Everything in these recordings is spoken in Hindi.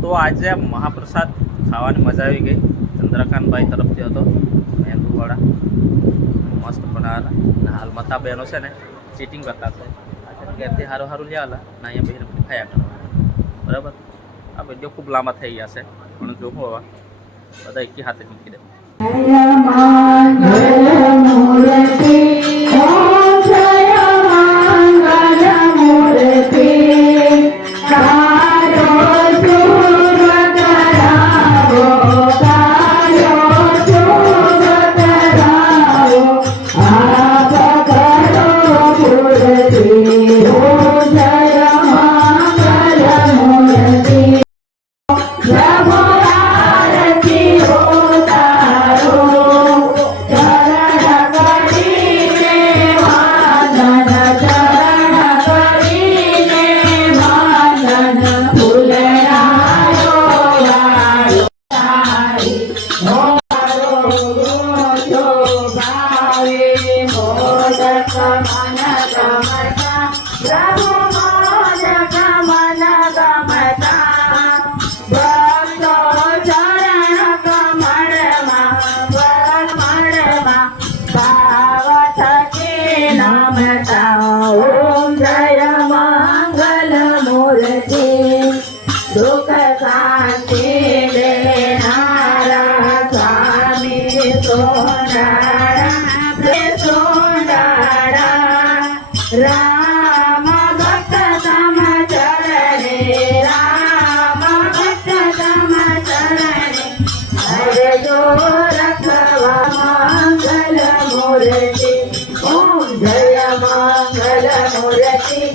તો આજે મહાપ્રસાદ ખાવાની મજા આવી ગઈ. ચંદ્રકાંતભાઈ તરફથી હતો મહેન્દ્રવાળા મસ્ત બનાવેલા. ને હાલમાં તા બહેનો છે ને ચીટિંગ કરતા છે. ઘેરથી સારું સારું લેવાલા ને અહીંયા બહેન ખાયા કરવા બરાબર? આ વીડિયો ખૂબ લાંબા થઈ ગયા છે, પણ જો હવે બધા એકી હાથે મૂકી દે.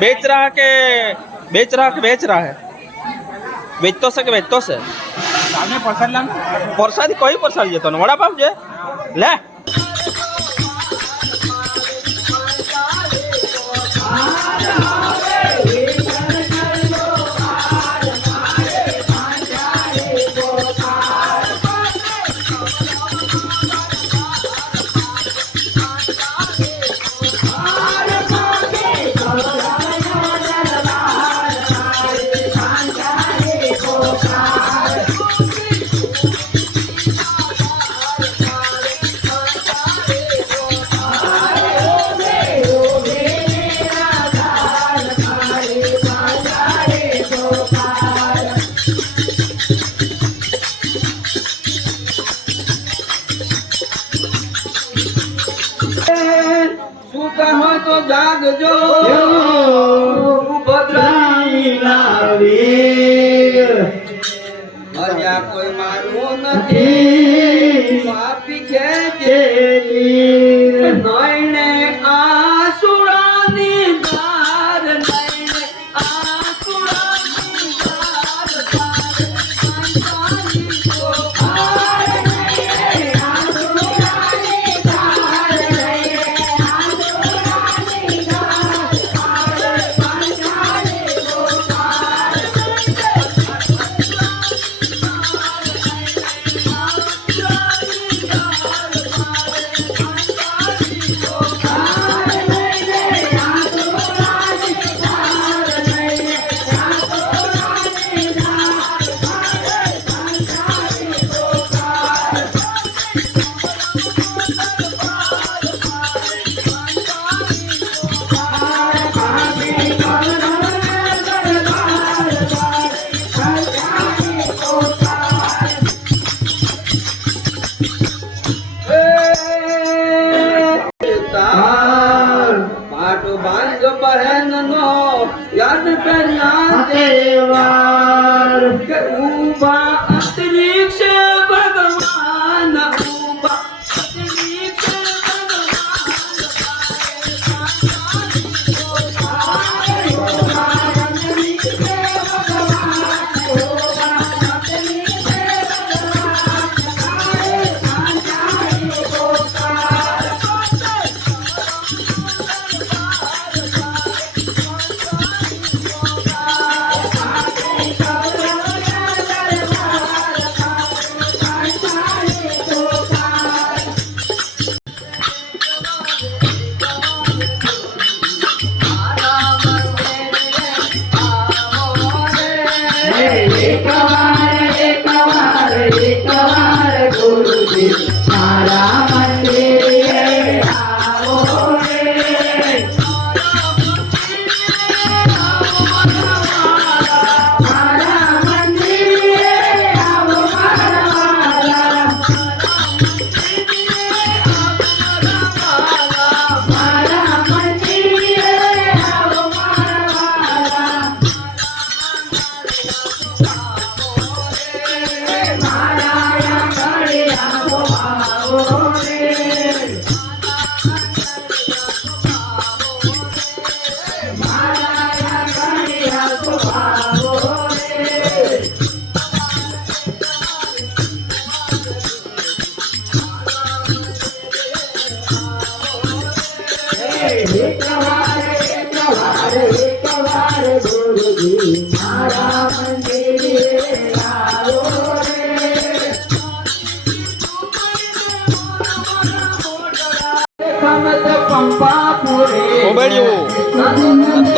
बेच रहा के बेच रहा के बेच रहा है बेचतो છે કે વેચતો છે સામે પ્રસાદ લાવ પરસાદી કઈ પરસાદી જતો ને વડાપાવ છે લે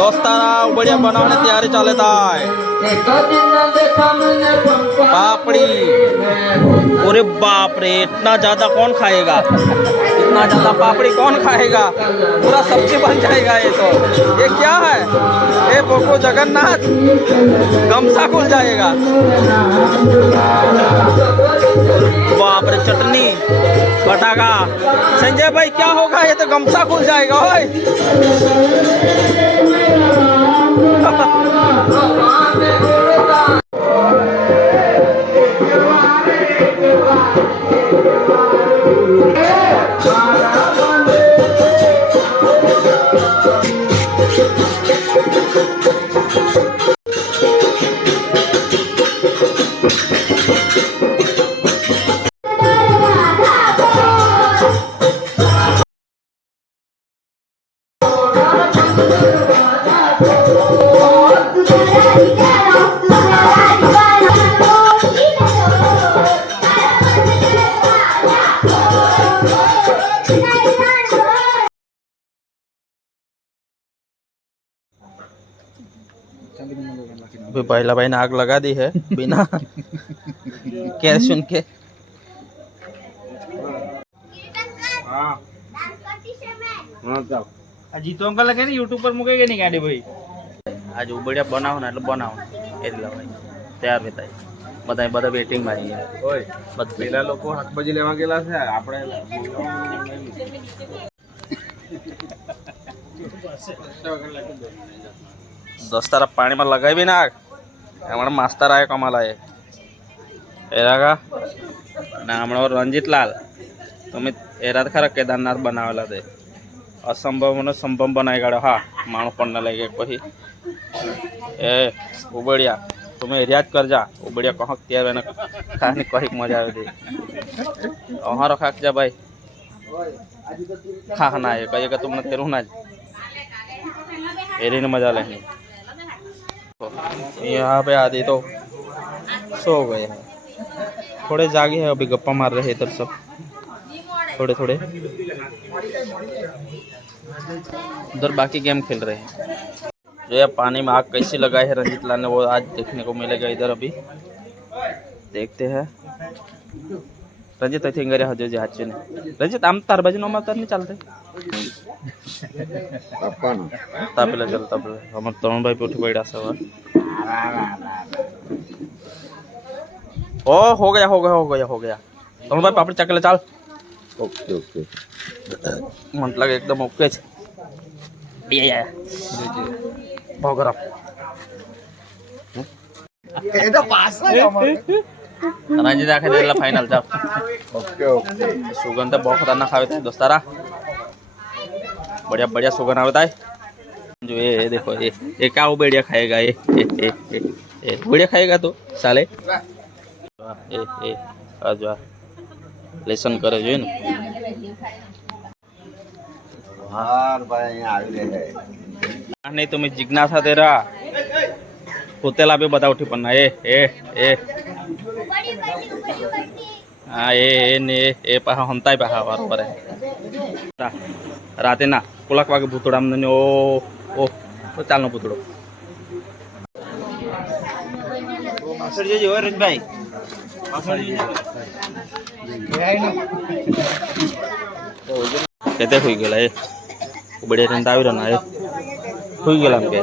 દોસ્તારા ઉબડિયા બનાવવાની તૈયારી ચાલે થાય એક દિન દેખમને પંપા पापड़ी अरे बाप रे इतना ज्यादा कौन खाएगा इतना ज्यादा पापड़ी कौन खाएगा पूरा सब्जी बन जाएगा ये तो ये क्या है ये बोको जगन्नाथ गमसा खुल जाएगा बाप रे चटनी बटाका संजय भाई क्या होगा ये तो गमसा खुल जाएगा নামে अभी पहला भाई ने आग लगा दी है बिना क्या सुन के આ જીતો અંકલ લગે ને યુટ્યુબ પર મૂકે કે નહીં ગાડી ભાઈ આજ ઉબડિયા બનાવો ને એટલે બનાવો એટલે ભાઈ તૈયાર બેતા બધા બધા વેટિંગ માં બધા પેલા લોકો શાકભાજી લેવા ગયેલા છે આપણે દસ્તારા પાણીમાં લગાવી નાખ. હમણાં માસ્તર આવ્યો કમાલાએ. એરાગા ના હમણાં રણજીતલાલ તમે એરાદ ખરા કેદારનાથ બનાવેલા તે. અસંભવ મને સંભવ બનાવી કાઢ્યો. હા, માણું પણ ના લાગે. ગયો પછી એ ઉબડિયા, તમે એરિયા જ કરજા. ઉબડિયા કહો ત્યારે એને ખાવાની કહીક મજા આવી હતી અમારો ખાક જા ભાઈ. હા હા ના એ કહીએ કે તમને તેરું ના જ. એરીને મજા લેની यहाँ पे आधे तो सो गए हैं। थोड़े जागे हैं, अभी गप्पा मार रहे इधर सब। थोड़े थोड़े। उधर बाकी गेम खेल रहे हैं। जो यह पानी में आग कैसी लगाई है रंजित लाल ने, वो आज देखने को मिलेगा इधर अभी। देखते हैं। रंजित थिंगर हजो हाँ, जी हाचे ने रंजित, आम तार बजे नौ तार नहीं चलते? ચાલતે તાપેલા ચાલ તાપેલા અમાર તરુણભાઈ પી ઉઠી પડ્યા છે હવે ओ हो गया हो गया हो गया हो गया तरुण भाई पापड़ी चकले चाल ઓકે ઓકે मन लगे एकदम ओके છે ये ये બહુ ગરમ રાજી રાખે દે એટલે ફાઇનલ ચાલ ઓકે ઓકે સુગંધ તો બહુ ખતરનાક આવે છે દોસ્તારા बढ़िया बढ़िया सुगंध आता है जो ये ये देखो ये ये क्या उबेड़िया खाएगा ये ये ये ये ये उबेड़िया खाएगा तो साले ए ए आ जा લેસન કરે જોઈએ ને હાર ભાઈ અહીંયા આવી રહે આ નહીં તમે જિજ્ઞાસા તેરા પોતેલા બી બધા ઉઠી પણ એ એ એ હા એ એ ને એ એ પાછા હંતાય પાછા બરોબર રા- રાતે ના કોલાક વાગે ભૂતળો આમ ને ઓ ઓ ઓ ચાલનો ભૂતળો પાછળ જજો હો રજભાઈ પાછળ કેતે હોઈ ગયેલા એ ઉબડે રંત આવી રહ્યા એ હોઈ ગયેલા એમ કે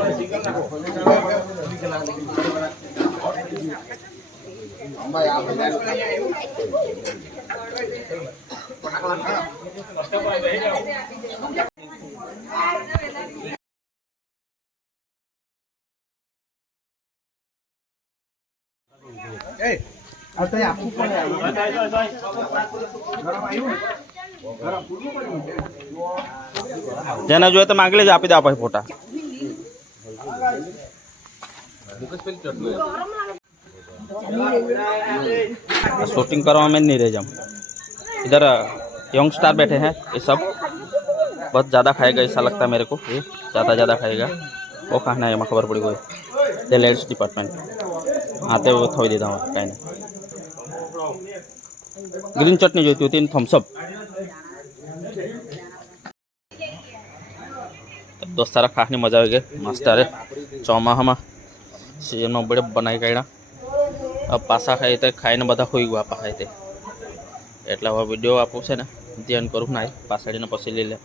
જેને જોઈએ તમે આગળ જ આપી દો આપણે ફોટા शूटिंग करवा में नहीं रह जाऊँ इधर यंग स्टार बैठे हैं ये सब बहुत ज़्यादा खाएगा ऐसा लगता है मेरे को ये ज़्यादा ज़्यादा खाएगा वो खाना है खबर पड़ी कोई ये लेडीज डिपार्टमेंट હા, તે થવી દીધા હોય કાંઈ નહીં. ગ્રીન ચટણી જોઈતી હતી થમ્સઅપ દોસ્ત સારા ખાસની મજા આવી ગઈ. મસ્ત અરે ચોમાસામાં. સીઝનમાં બડે બનાવી કાઢ્યા. પાસા ખાઈ તે ખાઈને બધા હોઈ ગયા પાસા તે. એટલે હવે વીડિયો આપું છે ને, ધ્યાન કરું નાય પાસાડીને પછી લઈ લે.